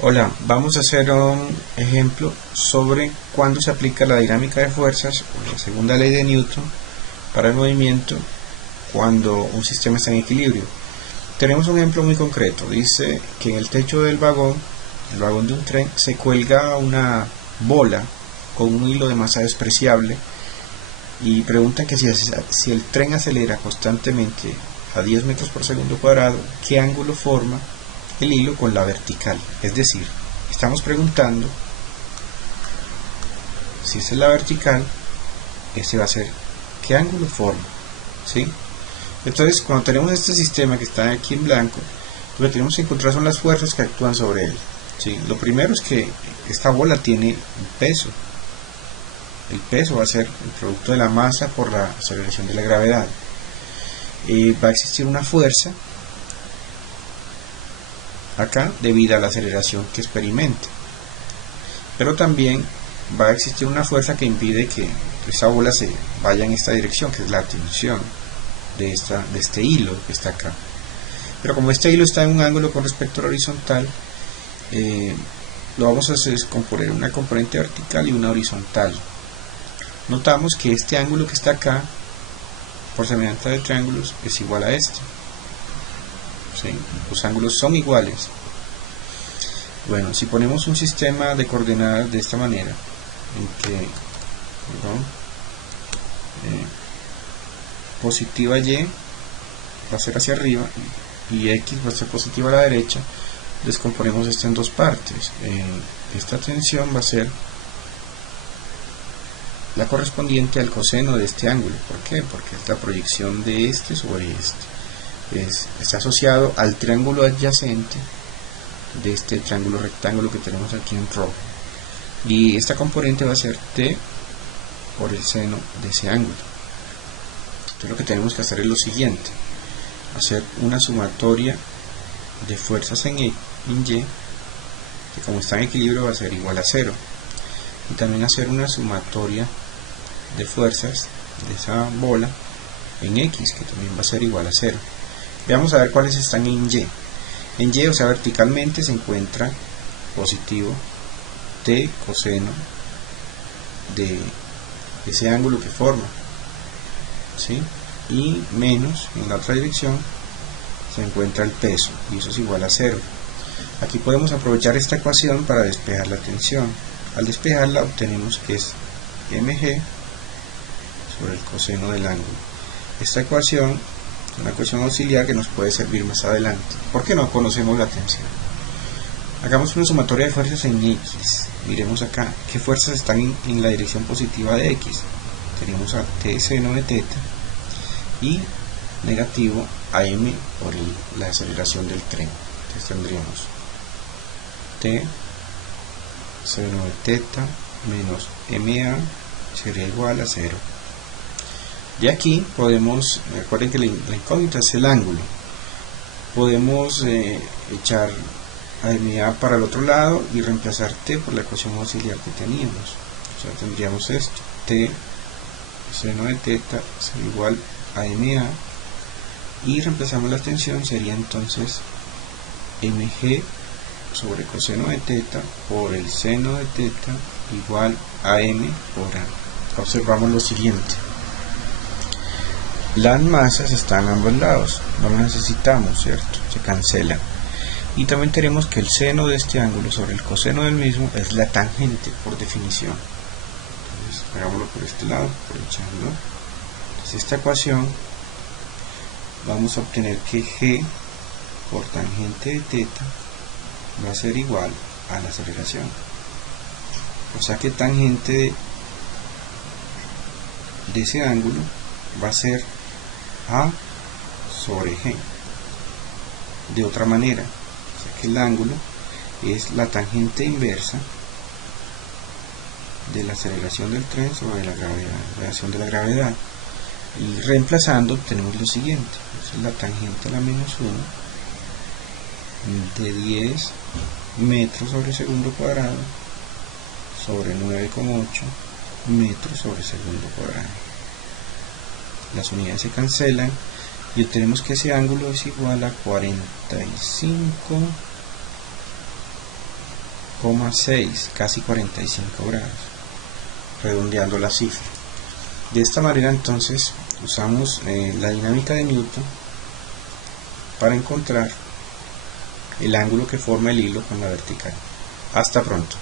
Hola, vamos a hacer un ejemplo sobre cuándo se aplica la dinámica de fuerzas o la segunda ley de Newton para el movimiento cuando un sistema está en equilibrio. Tenemos un ejemplo muy concreto. Dice que en el techo del vagón, el vagón de un tren, se cuelga una bola con un hilo de masa despreciable y pregunta que si el tren acelera constantemente a 10 metros por segundo cuadrado, ¿qué ángulo forma el hilo con la vertical? Es decir, estamos preguntando si esa es la vertical, ese va a ser qué ángulo forma, ¿sí? Entonces, cuando tenemos este sistema que está aquí en blanco, lo que tenemos que encontrar son las fuerzas que actúan sobre él, ¿sí? Lo primero es que esta bola tiene un peso. El peso va a ser el producto de la masa por la aceleración de la gravedad. Va a existir una fuerza acá debido a la aceleración que experimente, pero también va a existir una fuerza que impide que esa bola se vaya en esta dirección, que es la tensión de este hilo que está acá. Pero como este hilo está en un ángulo con respecto al horizontal, lo vamos a descomponer en una componente vertical y una horizontal. Notamos que este ángulo que está acá, por semejanza de triángulos, es igual a este. ¿Sí? Los ángulos son iguales. Bueno, si ponemos un sistema de coordenadas de esta manera, en que positiva Y va a ser hacia arriba y X va a ser positiva a la derecha, descomponemos esto en dos partes. Esta tensión va a ser la correspondiente al coseno de este ángulo. ¿Por qué? Porque es la proyección de este sobre este. Está asociado al triángulo adyacente de este triángulo rectángulo que tenemos aquí en rojo. Y esta componente va a ser T por el seno de ese ángulo. Entonces lo que tenemos que hacer es lo siguiente: hacer una sumatoria de fuerzas en Y, que como está en equilibrio va a ser igual a 0. Y también hacer una sumatoria de fuerzas de esa bola en X, que también va a ser igual a 0. Vamos a ver cuáles están en Y. En Y, o sea, verticalmente se encuentra positivo T coseno de ese ángulo que forma, ¿sí? Y menos en la otra dirección se encuentra el peso, y eso es igual a 0. Aquí podemos aprovechar esta ecuación para despejar la tensión. Al despejarla obtenemos que es mg sobre el coseno del ángulo. Esta ecuación, una ecuación auxiliar que nos puede servir más adelante, porque no conocemos la tensión. Hagamos una sumatoria de fuerzas en X. Miremos acá qué fuerzas están en la dirección positiva de X. Tenemos a T seno de teta y negativo a M por la aceleración del tren. Entonces tendríamos T seno de teta menos MA sería igual a 0. De aquí podemos, recuerden que la incógnita es el ángulo, podemos echar a MA para el otro lado y reemplazar T por la ecuación auxiliar que teníamos. O sea, tendríamos esto: T seno de teta sería igual a MA, y reemplazamos la tensión, sería entonces mg sobre coseno de teta por el seno de teta igual a m por a. Observamos lo siguiente: las masas están a ambos lados, no las necesitamos, ¿cierto? Se cancelan. Y también tenemos que el seno de este ángulo sobre el coseno del mismo es la tangente por definición. Entonces hagámoslo por este lado, aprovechando. Entonces esta ecuación vamos a obtener que g por tangente de teta va a ser igual a la aceleración. O sea que tangente de ese ángulo va a ser a sobre g. De otra manera, o sea que el ángulo es la tangente inversa de la aceleración del tren sobre la gravedad, la reacción de la gravedad. Y reemplazando obtenemos lo siguiente: es la tangente a la menos 1 de 10 metros sobre segundo cuadrado sobre 9,8 metros sobre segundo cuadrado. Las unidades se cancelan y obtenemos que ese ángulo es igual a 45 6, casi 45 grados, redondeando la cifra. De esta manera entonces usamos la dinámica de Newton para encontrar el ángulo que forma el hilo con la vertical. Hasta pronto.